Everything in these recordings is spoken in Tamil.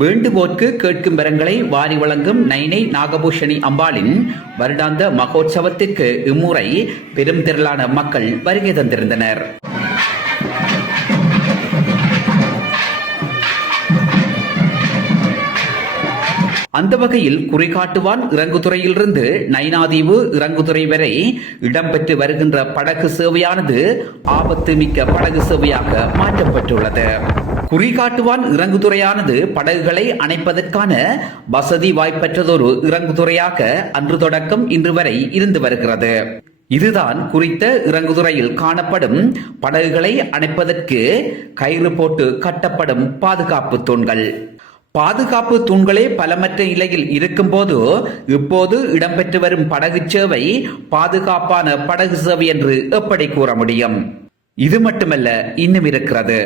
வேண்டுகோர்க்கு கேட்கும் வரங்களை வாரி வழங்கும் நைனை நாகபூஷணி அம்பாளின் வருடாந்த மகோற்சவத்திற்கு இம்முறை பெரும் திரளான மக்கள் வருகை தந்திருந்தனர். அந்த வகையில் குறிகாட்டுவான் இறங்குதுறையிலிருந்து நைனாதீவு இறங்குதுறை வரை இடம்பெற்று வருகின்ற படகு சேவையானது ஆபத்து மிக்க படகு சேவையாக மாற்றப்பட்டுள்ளது. குறிகாட்டுவான் இறங்குதுறையானது படகுகளை அணைப்பதற்கான வசதி வாய்ப்பற்றதொரு இறங்குதுறையாக அன்று தொடக்கம் இன்று வரை இருந்து வருகிறது. இதுதான் குறித்த இறங்குதுறையில் காணப்படும் படகுகளை அணைப்பதற்கு கயிறு போட்டு கட்டப்படும் பாதுகாப்பு தூண்கள். பாதுகாப்பு தூண்களே பலமற்ற நிலையில் இருக்கும் போது இப்போது இடம்பெற்று வரும் படகு சேவை பாதுகாப்பான படகு சேவை என்று எப்படி கூற முடியும்? இது மட்டுமல்ல, இன்னும் இருக்கிறது.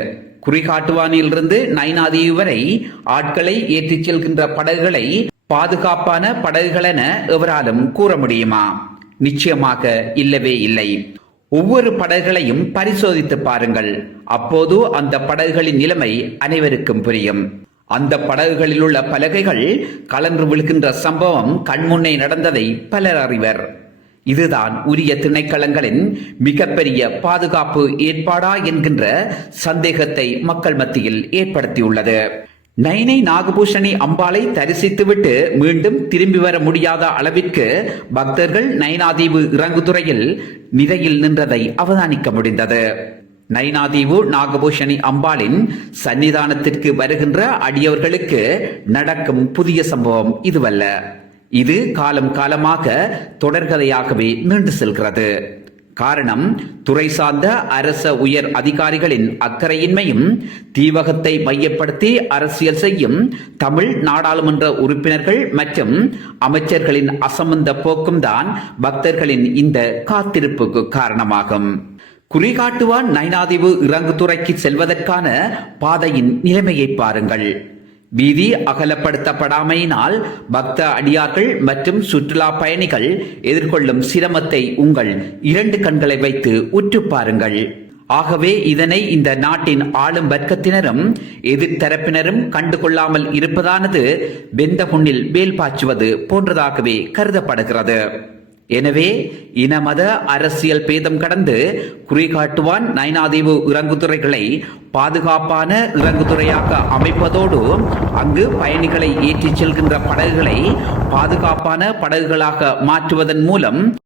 குறிகாட்டுவானிலிருந்து நைனாதீவு வரை ஆட்களை ஏற்றிச் செல்கின்ற படகுகளை பாதுகாப்பான படகுகள் என எவராலும் கூற முடியுமா? நிச்சயமாக இல்லவே இல்லை. ஒவ்வொரு படகுகளையும் பரிசோதித்து பாருங்கள். அப்போது அந்த படகுகளின் நிலைமை அனைவருக்கும் புரியும். அந்த படகுகளில் உள்ள பலகைகள் கலன்று விழுகின்ற சம்பவம் கண்முன்னே நடந்ததை பலர் அறிவர். இதுதான் உரிய திணைக்களங்களின் மிகப்பெரிய பாதுகாப்பு ஏற்பாடா என்கின்ற சந்தேகத்தை மக்கள் மத்தியில் ஏற்படுத்தியுள்ளது. நைனை நாகபூஷணி அம்பாளை தரிசித்துவிட்டு மீண்டும் திரும்பி வர முடியாத அளவிற்கு பக்தர்கள் நைனாதீவு இறங்குதுறையில் நிலையில் நின்றதை அவதானிக்க முடிந்தது. நைனாதீவு நாகபூஷணி அம்பாளின் சன்னிதானத்திற்கு வருகின்ற அடியவர்களுக்கு நடக்கும் புதிய சம்பவம் இதுவல்ல. இது காலம் காலமாக தொடர்கதையாகவே நீண்டு செல்கிறது. காரணம், துறை சார்ந்த அரச உயர் அதிகாரிகளின் அக்கறையின்மையும் தீவகத்தை மையப்படுத்தி அரசியல் செய்யும் தமிழ் நாடாளுமன்ற உறுப்பினர்கள் மற்றும் அமைச்சர்களின் அசம்பந்த போக்கும் தான் பக்தர்களின் இந்த காத்திருப்புக்கு காரணமாகும். குறிகாட்டுவான் நைனாதீவு இறங்குதுறைக்கு செல்வதற்கான பாதையின் நிலைமையை பாருங்கள். வீதி அகலப்படுத்தப்படாமையினால் பக்த அடியார்கள் மற்றும் சுற்றுலா பயணிகள் எதிர்கொள்ளும் சிரமத்தை உங்கள் 2 கண்களை வைத்து உற்று பாருங்கள். ஆகவே இதனை இந்த நாட்டின் ஆளும் வர்க்கத்தினரும் எதிர்த்தரப்பினரும் கண்டுகொள்ளாமல் இருப்பதானது வெந்த புண்ணில் வேல் பாய்ச்சுவது போன்றதாகவே கருதப்படுகிறது. எனவே இனமத அரசியல் பேதம் கடந்து குறிகாட்டுவான் நைனாதீவு இறங்குதுறைகளை பாதுகாப்பான இறங்குதுறையாக அமைப்பதோடு அங்கு பயணிகளை ஏற்றிச் செல்கின்ற படகுகளை பாதுகாப்பான படகுகளாக மாற்றுவதன் மூலம்